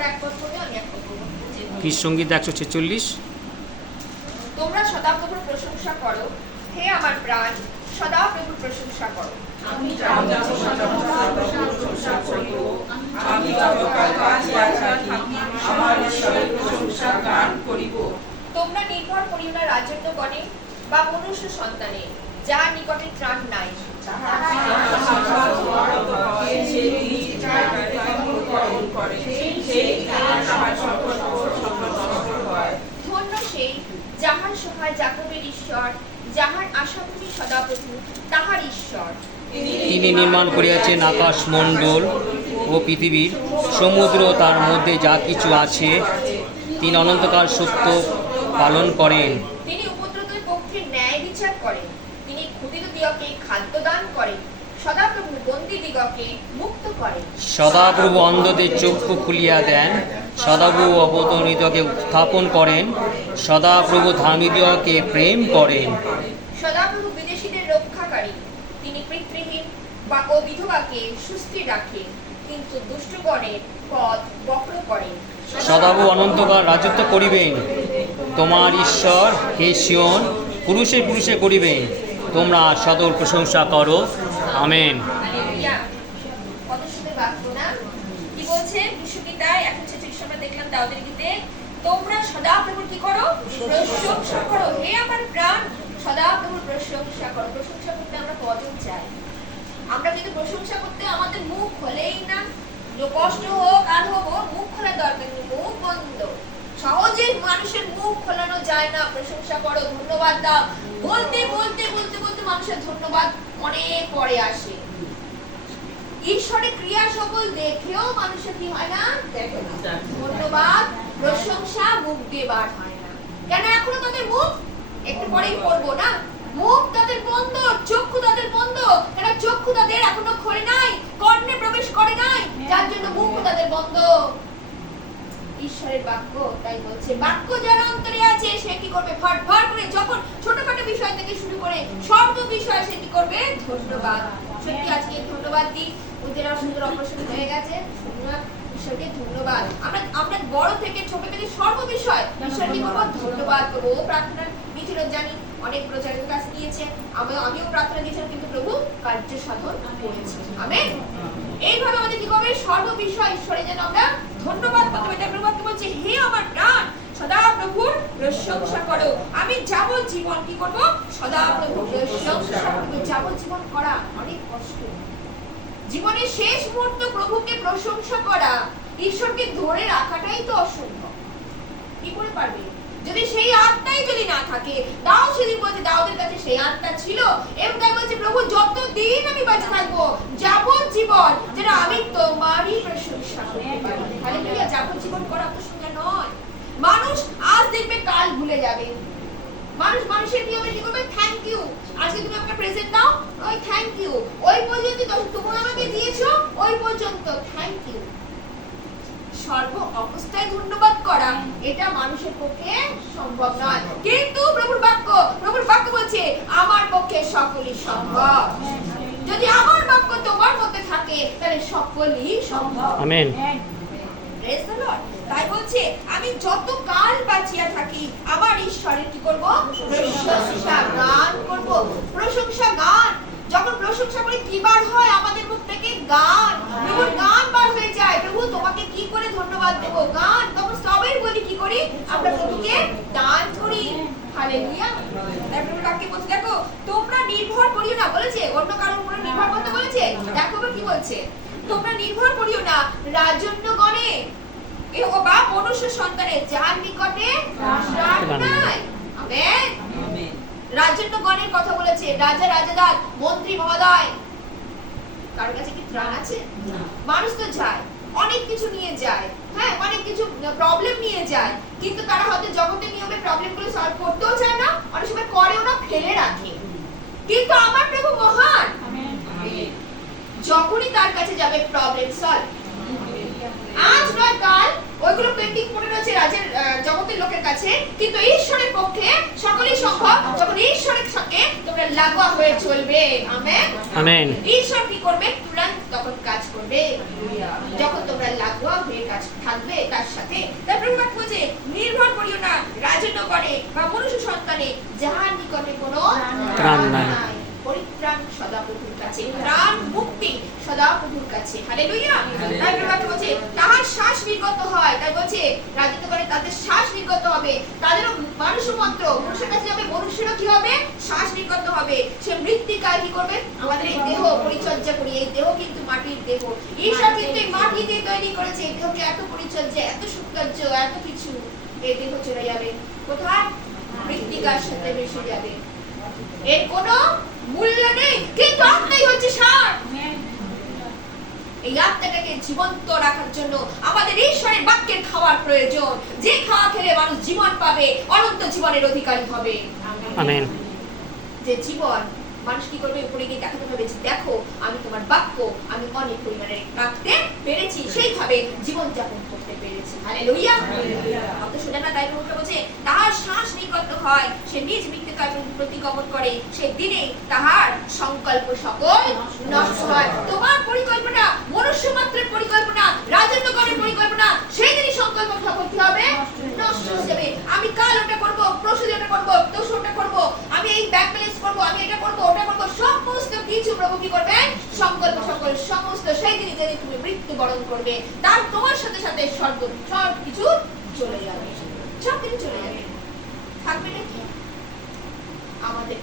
তোমরা এক পদ করবে, আমি এক পদ করবো। গীত সঙ্গীত 146। তোমরা সদা প্রভুর প্রশংসা করো, হে আমার প্রাণ, সদা প্রভুর প্রশংসা করো। আমি প্রশংসা করিব, আমি যতকাল বাঁচিয়া থাকি আমার ঈশ্বরের প্রশংসা গান করিব। তোমরা নির্ভর করিও না রাজন্যগণে বা মনুষ্য সন্তানে, যার নিকটে ত্রাণ নাই। ধন্য সেই যাহার সহায় যাকবের ঈশ্বর, যাহার আশাভূমি সদাপ্রভু, তাহার ঈশ্বর। তিনি নির্মাণ করিয়াছেন আকাশমণ্ডল ও পৃথিবীর সমুদ্র, তার মধ্যে যা কিছু আছে। তিনি অনন্তকাল সত্য পালন করেন। তিনি উপদ্রুত পক্ষের ন্যায় বিচার করেন। তিনি ক্ষুদিত দিগকে খাদ্য দান করেন। সদাপ্রভু বন্দী দিগকে মুক্ত করেন। সদাপ্রভু অন্ধদের চক্ষু খুলিয়া দেন। সদাপ্রভু অবতরণিতকে উত্থাপন করেন। সদাপ্রভু ধার্মিককে প্রেম করেন। সদাপ্রভু বিদেশীদের রক্ষাকারী। তিনি পিতৃহীন ও বিধবাকে সুস্থির রাখেন, কিন্তু দুষ্টগণের পথ বক্র করেন। সদাপ্রভু অনন্তকাল রাজত্ব করিবেন। তোমার ঈশ্বর হে সিয়ন পুরুষে পুরুষে করিবেন। তোমরা সদর প্রশংসা করো। আমেন। হালেলুয়া। কত সুন্দর বাক্য না? কি বলছে বিশ্বগীতায়? এখন 46 আমরা দেখলাম দাউদের গীতে, তোমরা সদাপ্রভুর কি করো? প্রশংসা করো, হে আমার প্রাণ, সদাপ্রভুর প্রশংসা করো। প্রশংসা করতে আমরা কজন চাই? আমরা কিন্তু প্রশংসা করতে আমাদের মুখ খোলেই না। কষ্ট হোক আর হোক, মুখ খোলার দরকার নেই, মুখ বন্ধ। সহজে মানুষের মুখ খোলানো যায় না। প্রশংসা করো, ধন্যবাদ দাও, বলতে বলতে বলতে বলতে মানুষের ধন্যবাদ অনেক পরে আসে। ঈশ্বরের ক্রিয়া সকল দেখেও মানুষের কি হয় না? দেখে না। ধন্যবাদ প্রশংসা মুখ দিয়ে বার হয় না। কেন? এখনো তাদের মুখ, একটু পরেই পড়বো না, মুখ তাদের বন্ধ, চক্ষু তাদের বন্ধ। কেন? চক্ষু তাদের এখনো খোলে নাই, কর্ণে প্রবেশ করে নাই, যার জন্য মুখ তাদের বন্ধ। ঈশ্বরের বাক্য তাই বলছে, বাক্য যার অন্তরে আছে সে কি করবে? ফট ফট করে যখন ছোটখাটো বিষয় থেকে শুরু করে সর্ব বিষয় সে কি করবে? ধন্যবাদ। সত্যি আজকে ধন্যবাদ দিই, ওদের সুন্দর অপারেশন হয়ে গেছে, ঈশ্বরকে ধন্যবাদ। আমরা বড় থেকে ছোট থেকে সর্ব বিষয় ঈশ্বরকে করবো, ধন্যবাদ করবো। ও প্রার্থনা দিয়েছিল জানি, অনেক প্রচারের কাছে দিয়েছে, আমিও প্রার্থনা দিয়েছিলাম, কিন্তু প্রভু কার্য সাধন করেছে। আমেন। এইভাবে আমাদের কি করবে? সর্ব বিষয় ঈশ্বরের জন্য আমরা ধন্যবাদ করতে হবে। তাই প্রভু বলছে, হে আমার প্রাণ, সদা প্রভুর প্রশংসা করো। আমি যাবজ্জীবন কি করব? সদা প্রভুর প্রশংসা করব। যাবজ্জীবন করা অনেক কষ্ট। জীবনের শেষ মুহূর্ত প্রভুকে প্রশংসা করা, ঈশ্বরকে ধরে রাখাটাই তো অসম্ভব। কি করে পারবে? যদি সেই আত্মাই যদি না থাকে, তাও সেদিন বলছে দাউদের কাছে সেই আত্মা ছিল, এবং তাই বলছে প্রভু যতদিন আমি বেঁচে থাকবো যাবজ্জীবন যেন আমি তোমারই প্রশংসা করতে পারি। হালেলুয়া। যাবজ্জীবন করা তো সোজা নয়। মানুষ আজ দেখবে কাল ভুলে যাবে। মানুষের নিয়মে কি করবে? Thank you. আজকে তুমি আমাকে প্রেজেন্ট দাও, ওই থ্যাংক ইউ। ওই পর্যন্ত তুমি আমাকে দিয়েছো, ওই পর্যন্ত থ্যাংক ইউ। সর্ব অবস্থায় ধন্যবাদ করা এটা মানুষের পক্ষে সম্ভব নয়, কিন্তু প্রভুর বাক্য বলছে আমার পক্ষে সকলই সম্ভব। যদি আমার বাক্য তোমার মধ্যে থাকে তাহলে সকলই সম্ভব। আমেন। Praise the lord. তাই বলছে আমি যত কাল বাঁচিয়া থাকি আমার ঈশ্বরের কি করব? প্রশংসা গান করব। প্রশংসা গান যখন প্রশংসা করি কি বার হয়? আমাদের মুখ থেকে গান, প্রভুর গান বার হয়ে যায়। প্রভু তোমাকে কি করে ধন্যবাদ দেব? গান। তখন সবাই বলি কি করি? আমরা প্রভুকে দান করি। হালেলুয়া। তারপর কাকে বলছে? দেখো তোমরা নির্ভর করিও না, বলেছে অন্য কারোর উপর নির্ভর করতে বলেছে। দেখো কি বলছে, তোমরা নির্ভর করিও না রাজন্যগণে বা মনুষ্য সন্তানে, যার নিকটে ত্রাণ নাই। আমেন। রাজন্যগণের কথা বলেছে, রাজা রাজাদার মন্ত্রী মহোদয়, কার কাছে কি ত্রাণ আছে? মানুষ তো যায়, অনেক কিছু নিয়ে যায়, হ্যাঁ, অনেক কিছু প্রবলেম নিয়ে যায়, কিন্তু তারা হয়তো জগতের নিয়মে প্রবলেমগুলো সলভ করতেও চায় না, অনেক সময় করেও না, ফেলে রাখে। কিন্তু আমার প্রভু মহান, যখনই তার কাছে যাবে প্রবলেম সলভ। আজ নয় কাল ওইগুলো পেন্ডিং পড়ে রয়েছে রাজের জগতের লোকের কাছে, কিন্তু ঈশ্বরের পক্ষে সকলেই সম্ভব যখন ঈশ্বরের সঙ্গে তোমরা লাগোয়া হয়ে চলবে। Amen amen. ঈশ্বর কি করবে? তুরন্ত তখন কাজ করবে যখন তোমরা লাগোয়া হয়ে কাজ থাকবে তার সাথে। তারপরে বাক্য বলছে নির্ভর করিও না রাজন্য করে বা মনুষ্য সন্তানে, যাহার নিকটে কোনো ত্রাণ নাই। পরিত্রাণ সদা প্রভুর কাছে, ত্রাণ মুক্তি সদা প্রভুর কাছে। হালেলুয়া। তারপরে বাক্য বলছে তাহার শ্বাস নির্গত হয়, তাই বলছে রাজত্ব করে তাদের শ্বাস নির্গত হবে, তাদেরও মানুষও মাত্র মানুষের কাছে যাবে, মানুষেরও কি হবে? শ্বাস নির্গত হবে। সে মৃত্তিকায় কি করবে? আমাদের এই দেহ পরিচর্যা করি, এই দেহ কিন্তু মাটির দেহ, ঈশ্বর কিন্তু এই মাটি দিয়ে তৈরি করেছে। এই দেহকে এত পরিচর্যা, এত সৌন্দর্য, এত কিছু, এই দেহ চলে যাবে কোথায়? মৃত্তিকার সাথে মিশে যাবে, এর কোনো মূল্য নেই। কিন্তু আত্মাই হচ্ছে সার। এই আত্মাটাকে জীবন্ত রাখার জন্য আমাদের ঈশ্বরের বাক্যের খাওয়ার প্রয়োজন, যে খাওয়া খেলে মানুষ জীবন পাবে, অনন্ত জীবনের অধিকারী হবে। আমেন। যে জীবন মানুষ কি করবে? উপরে গিয়ে দেখাতে হবে যে দেখো আমি তোমার বাক্য আমি অনেক পরিমাণে রাখতে পেরেছি, সেইভাবে জীবন যাপন করতে পেরেছি। হালেলুয়া। অত শোনে না, তাই প্রভু বলছে তাহার শ্বাস নির্গত হয়, সে নিজ মৃত্যুকার প্রতিগমন করে, সে দিনে তাহার সংকল্প সকল নষ্ট হয়। তোমার পরিকল্পনা, মনুষ্য মাত্রের পরিকল্পনা, রাজত্বগণের পরিকল্পনা, সেই দিনই সংকল্প সফল কি হবে? নষ্ট হয়ে যাবে। আমি কাল ওটা করবো, পরশু ওটা করবো, তরশু ওটা করবো, আমি এই ব্যাংক ব্যালেন্স করবো, আমি এটা করবো, ওটা করবো, সমস্ত কিছু প্রভু কি করবেন? সংকল্প সকল সমস্ত সেই দিনই যেদিন তুমি মৃত্যুবরণ করবে, তার তোমার সাথে সাথে সব কিছু চলে যাবে, সব কিছু চলে যাবে। থাকবে নাকি? আমাদের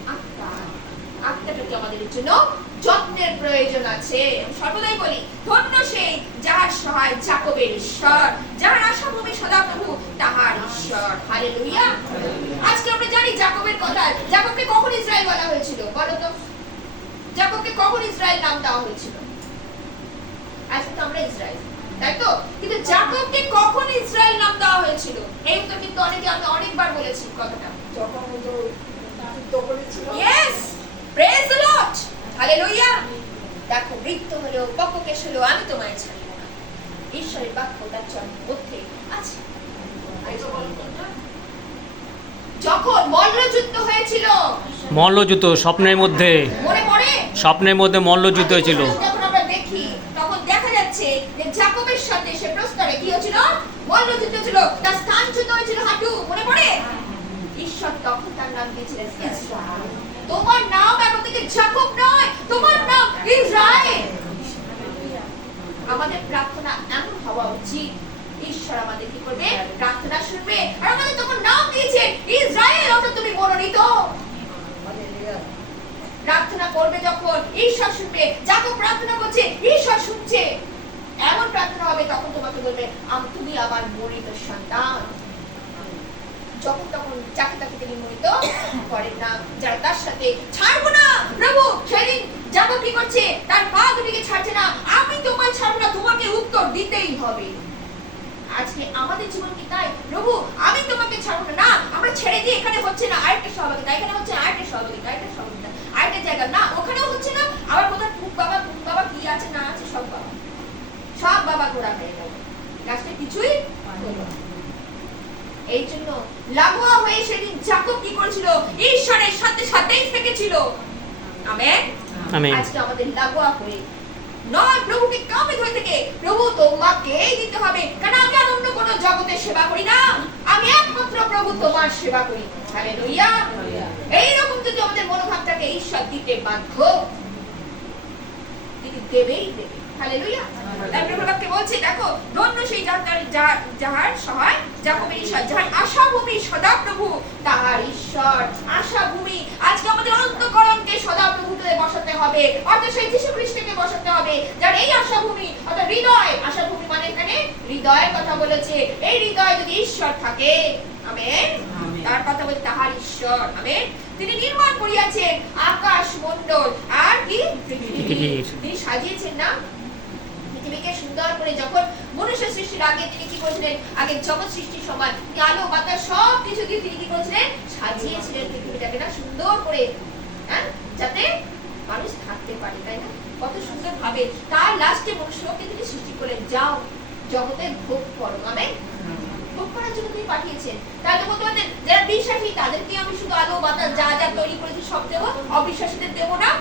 আত্মাটাকে আমাদের জন্য যত্নের প্রয়োজন আছে। আমি সর্বদাই বলি ধন্য সেই যাহার সহায় যাকবের ঈশ্বর, যাহার আশাভূমি সদাপ্রভু তাহার ঈশ্বর। হালেলুয়া। আজকে আমরা জানি যাকবের কথা। যাকবকে কখন ইসরায়েল বলা হয়েছিল? বলো তো, যাকবকে কখন ইসরায়েল নাম দেওয়া হয়েছিল? আজকে তো আমরা ইসরায়েল, তাই তো, কিন্তু যাকবকে কখন ইসরায়েল নাম দেওয়া হয়েছিল? এই উত্তর কিন্তু অনেকে, আমি অনেকবার বলেছি কথাটা। যখন যুদ্ধ করেছিল, Yes, praise the Lord, hallelujah. দেখো বৃত্ত হলো, বককেশ হলো, আমি তোমায় ছাড়ব না। ঈশ্বরের বাক্য তার চরণের মধ্যে আছে। যখন মল্লযুদ্ধ হয়েছিল, মল্লযুদ্ধ স্বপ্নের মধ্যে, মনে পড়ে? স্বপ্নের মধ্যে মল্লযুদ্ধ হয়েছিল। যখন আমরা দেখি তখন দেখা যাচ্ছে যে যাকবের সাথে সে প্রস্তরে কি হয়েছিল? মল্লযুদ্ধ ছিল, তার স্থানচ্যুত হয়েছিল হাঁটু, মনে পড়ে? ঈশ্বর তখন তার নাম দিয়েছিলেন ইসরায়েল। তোমার নাম এখন থেকে যাকব নয়, তোমার নাম ইসরায়েল। আমাদের প্রার্থনা এমন হওয়া উচিত, ঈশ্বর আমাদের কি করবে? প্রার্থনা শুনবে, আর আমাদের তখন নাম দিয়েছেন ইসরায়েল, অর্থাৎ তুমি মনোনীত। প্রার্থনা করবে যখন ঈশ্বর শুনবে, যাকব প্রার্থনা করছে ঈশ্বর শুনছে, এমন প্রার্থনা হবে তখন তোমাকে বলবে তুমি আমার মনোনীত সন্তান। যখন তখন যাকে তাকে তিনি মনোনীত করেন না, যারা তার সাথে ছাড়বো না প্রভু, সেদিন যাকব কি করছে? তার পা দুটিকে ছাড়ছে না, আমি তোমায় ছাড়বো না, তোমাকে উত্তর দিতেই হবে। আজকে আমাদের জীবন কি তাই? প্রভু আমি তোমাকে ছাড়বো না, না আমরা ছেড়ে দিয়ে এখানে হচ্ছে না আরেকটা সহযোগিতা, এখানে হচ্ছে আরেকটা সহযোগিতা, আরেকটা সহযোগিতা, আরেকটা জায়গা, না ওখানেও হচ্ছে না, আবার কোথাও পুক বাবা কি আছে না আছে, সব বাবা ঘোরা হয়ে গেল, লাস্টে কিছুই হলো না। এই জন্য লাগোয়া হয়ে সেদিন যাকব কি করেছিল? ঈশ্বরের সাথে সাথেই থেকেছিল। আমেন। আমেন। আজকে আমাদের লাগোয়া হয়ে নয় প্রভুকে কামে ধরে থেকে, প্রভু তোমাকেই দিতে হবে, কারণ আমি আর অন্য কোনো জগতের সেবা করি না, আমি একমাত্র প্রভু তোমার সেবা করি। হালেলুয়া। এইরকম যদি আমাদের মনোভাব থাকে, ঈশ্বর দিতে বাধ্য, তিনি দেবেই দেবে। হালেলুয়া। তারপরে বাক্যে বলছে দেখো ধন্য সেই যাহার সহায় যাকবের ঈশ্বর, যাহার আশাভূমি সদাপ্রভু তাহার ঈশ্বর। আশাভূমি, আজকে আমাদের অন্তঃকরণকে সদাপ্রভুতে বসাতে হবে, অর্থাৎ সেই যীশু খ্রিস্টকে বসাতে হবে, যার এই আশাভূমি অর্থাৎ হৃদয়। আশাভূমি মানে এখানে হৃদয়ের কথা বলেছে, এই হৃদয় যদি ঈশ্বর থাকে, আমেন, তার কথা বলছে তাহার ঈশ্বর। আমেন। তিনি নির্মাণ করিয়াছেন আকাশ মণ্ডল আর কি পৃথিবী, তিনি সাজিয়েছেন না পৃথিবীকে সুন্দর করে। যখন মনুষ্য সৃষ্টির আগে তিনি কি করেছিলেন? আগে জগৎ সৃষ্টির সময় আলো বাতাস সব কিছু দিয়ে তিনি কি করেছিলেন? সাজিয়েছিলেন পৃথিবীটাকে না সুন্দর করে, হ্যাঁ, যাতে মানুষ থাকতে পারে, তাই না? কত সুন্দর ভাবে তার লাস্টে মনুষ্যকে তিনি সৃষ্টি করলেন, যাও জগতে ভোগ করো। আমেন। ভোগ করার জন্য তিনি পাঠিয়েছেন। তাই তো বলতে পারতেন যারা বিশ্বাসী তাদেরকে আমি শুধু আলো বাতাস যা যা তৈরি করেছি সব দেবো, অবিশ্বাসীদের দেবো না।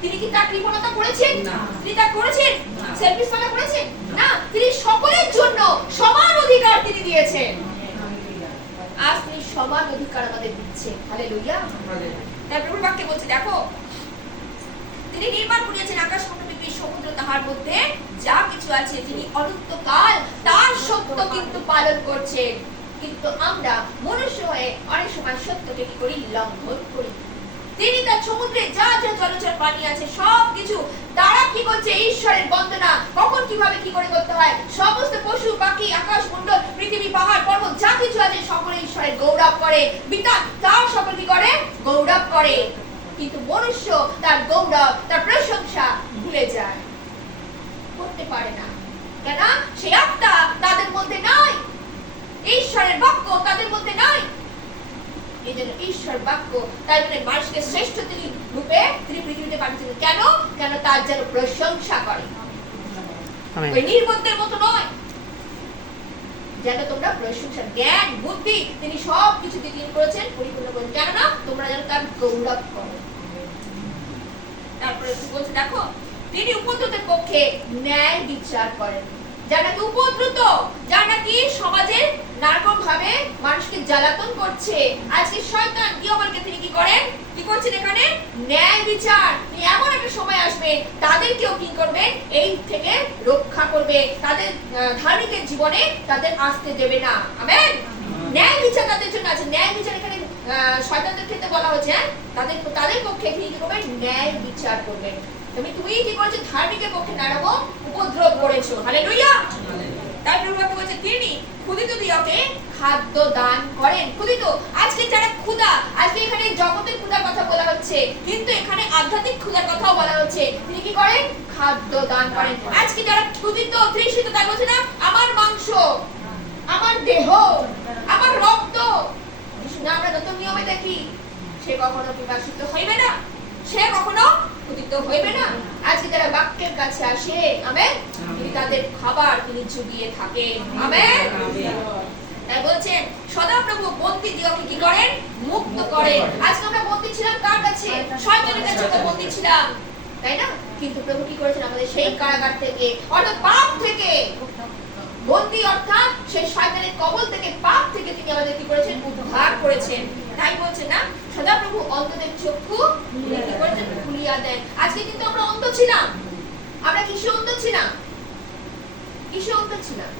তিনি কি তার কৃপণতা করেছেন? তিনি তা করেছেন? সেলফিশপনা করেছেন? না, তিনি সকলের জন্য সমান অধিকার তিনি দিয়েছেন। আজ তিনি সমান অধিকার আমাদের দিচ্ছেন। হালেলুয়া। তাই প্রভুর বাক্যে বলছে দেখো, তিনি নির্মাণ করিয়েছেন আকাশ পৃথিবী সমুদ্র তাহার মধ্যে যা কিছু আছে, তিনি অনন্তকাল তার সত্য কিন্তু পালন করছেন। কিন্তু আমরা মনুষ্য হয়ে অনেক সময় সত্যকে কি করি? লঙ্ঘন করি। তিনি তার সমুদ্রে যা যা জলচর পানি আছে সব কিছু তারা কি করছে? ঈশ্বরের বন্দনা কখন কিভাবে কি করে করতে হয়, সমস্ত পশু পাখি আকাশ মণ্ডল পৃথিবী পাহাড় পর্বত যা কিছু আছে সকলে ঈশ্বরের গৌরব করে, পিতা তার সকল কি করে? গৌরব করে। কিন্তু মনুষ্য তার গৌরব তার প্রশংসা ভুলে যায়, করতে পারে না। কেন? সেই আত্মা তাদের মধ্যে নাই, ঈশ্বরের বাক্য তাদের মধ্যে নাই। এই জন্য ঈশ্বর বাক্য তাই বলে মানুষকে শ্রেষ্ঠ তিনি রূপে তিনি পৃথিবীতে পাঠিয়েছেন। কেন? কেন তার যেন প্রশংসা করে, ওই নির্বুদ্ধের মতো নয়, যেন তোমরা প্রশংসা জ্ঞান বুদ্ধি তিনি সব কিছু তিনি করেছেন পরিপূর্ণ করেছেন। কেন না? তোমরা যেন তার গৌরব করো। তারপরে কি বলছে দেখো, তিনি উপদ্রুতের পক্ষে ন্যায় বিচার করেন। যারা নাকি উপদ্রুত, যারা নাকি সমাজে নানারকম ভাবে মানুষকে জ্বালাতন করছে, আজকে শয়তান দিওবারকে তিনি কি করেন? কি করছেন এখানে? ন্যায় বিচার। তিনি এমন একটা সময় আসবেন তাদেরকেও কি করবেন? এই থেকে রক্ষা করবে, তাদের ধার্মিকের জীবনে তাদের আসতে দেবে না। আমেন। ন্যায় বিচার তাদের জন্য আছে। ন্যায় বিচার এখানে শয়তানদের ক্ষেত্রে বলা হচ্ছে, তাদের পক্ষে তিনি কি করবেন? ন্যায় বিচার করবেন। তুমি কি করেছো? ধার্মিকের পক্ষে নারকম উপদ্রব করেছো। হালেলুয়া। তাই প্রভু বলছে তিনি ক্ষুধিতদিগকে খাদ্য দান করেন। ক্ষুধিত, আজকে যারা ক্ষুধা, আজকে এখানে জগতের ক্ষুধার কথা বলা হচ্ছে, কিন্তু এখানে আধ্যাত্মিক ক্ষুধার কথাও বলা হচ্ছে। তিনি কি করেন? খাদ্য দান করেন। আজকে যারা ক্ষুধিত তৃষিত, তাই বলছে না আমার মাংস, আমার দেহ, আমার রক্ত, না আমরা নতুন নিয়মে দেখি সে কখনো বিভাষিত হইবে না, সে কখনো ক্ষুধিত হইবে না। আজকে যারা বাক্যের কাছে আসে, আমেন, তিনি তাদের খাবার তিনি জুগিয়ে থাকেন। আমেন। তাই বলছেন সদাপ্রভু বন্দী দিগকে কি করেন? মুক্ত করেন। আজকে আমরা বন্দী ছিলাম কার কাছে? শয়তানের কাছে তো বন্দী ছিলাম, তাই না? কিন্তু প্রভু কি করেছেন? আমাদের সেই কারাগার থেকে, অর্থাৎ পাপ থেকে বন্দী, অর্থাৎ সেই শয়তানের কবল থেকে, পাপ থেকে তিনি আমাদের কি করেছেন? উদ্ধার করেছেন। তাই বলছে না সদাপ্রভু অন্ধদের চক্ষু কি করেছেন? খুলিয়া দেন। আজকে কিন্তু আমরা অন্ধ ছিলাম। আমরা কিসে অন্ধ ছিলাম? কিসে অন্ধ ছিলাম?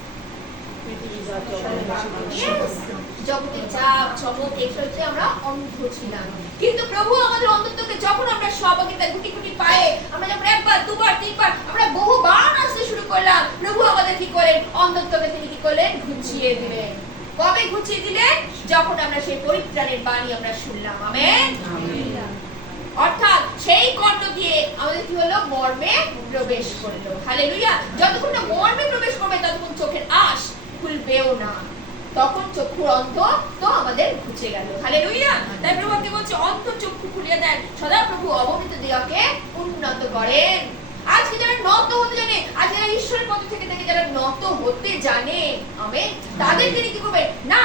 জগতের চাপ চমক এসে আমরা অন্ধ ছিলাম। কিন্তু প্রভু আমাদের অন্ধত্বকে যখন আমরা সহভাগিতা গুটি গুটি পায়ে আমরা যখন একবার দুবার তিনবার আমরা বহুবার আসতে শুরু করলাম, প্রভু আমাদের কি করেন? অন্ধত্বকে তিনি কি করলেন? ঘুচিয়ে দিলেন। কবে ঘুচিয়ে দিলেন? যখন আমরা সেই পরিত্রাণের বাণী আমরা শুনলাম। আমেন। অর্থাৎ সেই কণ্ঠ দিয়ে আমাদের কি হলো? মর্মে প্রবেশ করলো। হালেলুয়া। যতক্ষণ না মর্মে প্রবেশ করবে ততক্ষণ চোখের আশ খুলবেও না, তখন চক্ষুর অন্ধ তো আমাদের ঘুচে গেল। হালেলুয়া। তাই প্রভু কি বলছে? অন্ধ চক্ষু খুলিয়ে দেন, সদাপ্রভু অবনীত দিগকে উন্নত করেন। আজকে যারা নত হতে জানে, আজকে যারা ঈশ্বরের পথ থেকে যারা নত হতে জানে, আমেন, তাদের তিনি কি করবে? না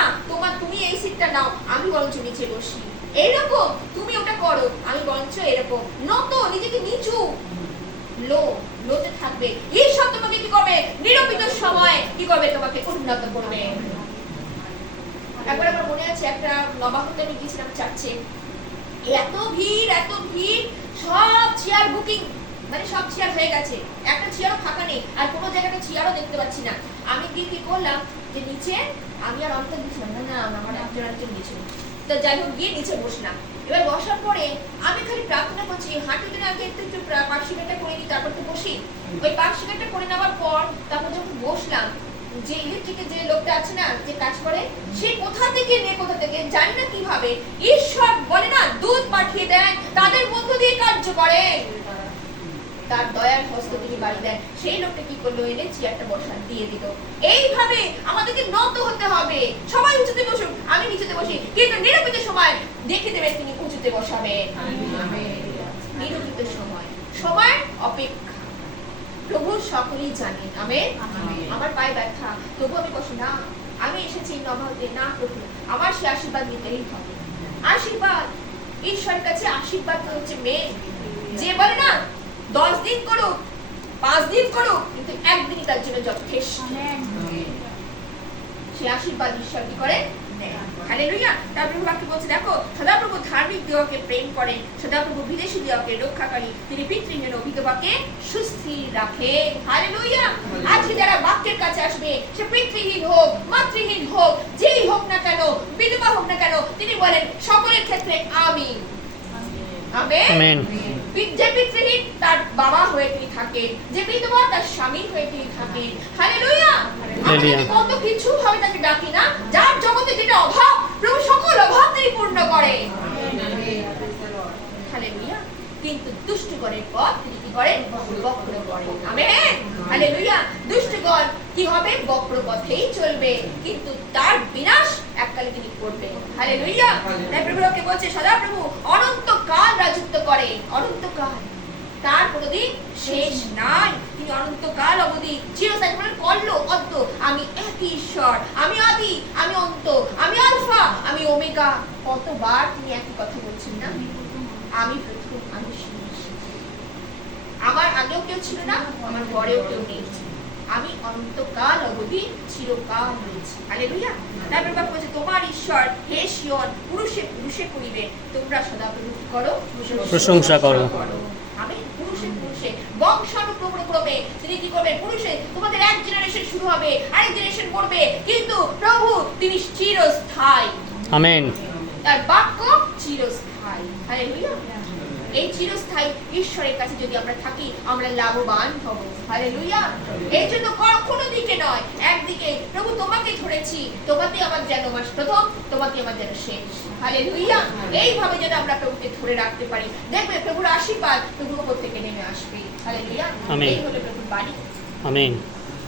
তুমি এই সিটটা নাও, আমি বরঞ্চ নিচে বসি, এইরকম তুমি ওটা করো, আমি বরঞ্চ এরকম নত, নিজেকে নিচু লোতে থাকবে। এই সব তোমাকে কি করবে? নিরূপিত সময় কি করবে? তোমাকে উন্নত করবে। একবার আমার মনে আছে একটা নবাহতে আমি গিয়েছিলাম চার্চে, এত ভিড়, সব চেয়ার বুকিং, মানে সব চেয়ার হয়ে গেছে, একটা চেয়ারও ফাঁকা নেই, আর কোনো জায়গাটা চেয়ারও দেখতে পাচ্ছি না। আমি কি করলাম যে নিচে, আমি আর অন্তর দিচ্ছিলাম না, আমার একজন নিচে, তো যাই হোক গিয়ে নিচে বসলাম। এবার বসার পরে আমি খালি প্রার্থনা করছি, হাঁটুতে আগে একটু পার্শ্বিকাটা করে নিই, তারপর তো বসি। ওই পার্শ্বিকাটা করে নেওয়ার পর তারপর যখন বসলাম, যে ইলেকট্রিকের যে লোকটা আছে না, যে কাজ করে, সে কোথা থেকে জানি না কিভাবে ঈশ্বর বলে না দুধ পাঠিয়ে দেন, তাদের মধ্য দিয়ে কার্য করে, তার দয়ার হস্ত তিনি বাড়ি দেন। সেই লোকটা কি করলো? এনে চেয়ারটা বসান দিয়ে দিল। এইভাবে আমাদেরকে নত হতে হবে। সবাই উঁচুতে বসুক, আমি নিচুতে বসি, কিন্তু নিরূপিত সময় দেখে দেবেন তিনি উঁচুতে বসাবেন। নিরূপিত সময় অপেক্ষা। প্রভু প্রভু সকলেই জানেন। আমেন। আমার পায়ে ব্যথা, তবু আমি কষ্ট না, আমি এসেছি নবাতে, না প্রভু আমার সে আশীর্বাদ নিতেই হবে। আশীর্বাদ, ঈশ্বরের কাছে আশীর্বাদ হচ্ছে মেয়ে। যে বলে না 10 দিন করুক, 5 দিন করুক, কিন্তু একদিনই তার জন্য যথেষ্ট। সে আশীর্বাদ ঈশ্বর কি করে? হালেলুয়া। তারপরে বাক্য বলছে, দেখো সদাপ্রভু ধার্মিক দিগকে প্রেম করেন, সদাপ্রভু বিদেশী দিগকে রক্ষাকারী, তিনি পিতৃহীন ও বিধবাকে সুস্থির রাখে। হালেলুয়া। আজকে যারা বাক্যের কাছে আসবে, সে পিতৃহীন হোক, মাতৃহীন হোক, যেই হোক না কেন, বিধবা হোক না কেন, তিনি বলেন সকলের ক্ষেত্রে আমি। আমেন। আমেন। যে পিতৃহীন তার বাবা হয়ে তিনি থাকেন, যে বিধবা তার স্বামী হয়ে তিনি থাকেন। হালেলুয়া। আমরা কত কিছু ভাবে তাকে ডাকি না, যার জগতে যেটা অভাব, প্রভু সকল অভাব তিনি পূর্ণ করে। হালেলুয়া। কিন্তু দুষ্টগণের পথ তিনি কি করেন? বক্র করেন। আমেন। হালেলুয়া। দুষ্টগণ কি হবে? বক্র পথেই চলবে, কিন্তু তার বিনাশ এককালে তিনি করবেন। হালেলুয়া। তাই প্রভুকে বলছে সদাপ্রভু অনন্তকাল রাজত্ব করে, অনন্তকাল, তার কোনোদিন শেষ নাই। তিনি অনন্তকাল অবধি চিরস্থায়ী। বলেন কল্লো অদ্য, আমি একই ঈশ্বর, আমি আদি, আমি অন্ত, আমি আলফা, আমি ওমেগা। কতবার তিনি একই কথা বলছেন না? আমি প্রথম, আমি শেষ। আমার আগেও কেউ ছিল না, আমার পরেও কেউ নেই। আমি অনন্তকাল অবধি চিরকাল রয়েছি। হালেলুয়া। তারপর বাক্য বলছে, তোমার ঈশ্বর হে সিয়ন পুরুষে পুরুষে করিবে, তোমরা সদাপ্রভু কি করো? প্রশংসা করো। আমেন। পুরুষে পুরুষে বংশানুক্রমে তিনি কি করবেন? পুরুষে তোমাদের এক জেনারেশন শুরু হবে, আরেক জেনারেশন মরবে, কিন্তু প্রভু তিনি চিরস্থায়ী। আমেন। তার বাক্য চিরস্থায়ী। হালেলুয়া। এই চিরস্থায়ী ঈশ্বরের কাছে যদি আমরা থাকি, আমরা লাভবান হব। হালেলুয়া। এই জন্য কোনো দিকে নয়, একদিকে প্রভু তোমাকে ধরেছি, তোমাকে আমার যেন মাস প্রথম, তোমাকে আমার যেন শেষ। হালেলুয়া। এইভাবে যেন আমরা প্রভুকে ধরে রাখতে পারি, দেখবে প্রভুর আশীর্বাদ প্রভুর উপর থেকে নেমে আসবে। হালেলুয়া। আমেন। এই হলো প্রভুর বাণী। আমেন।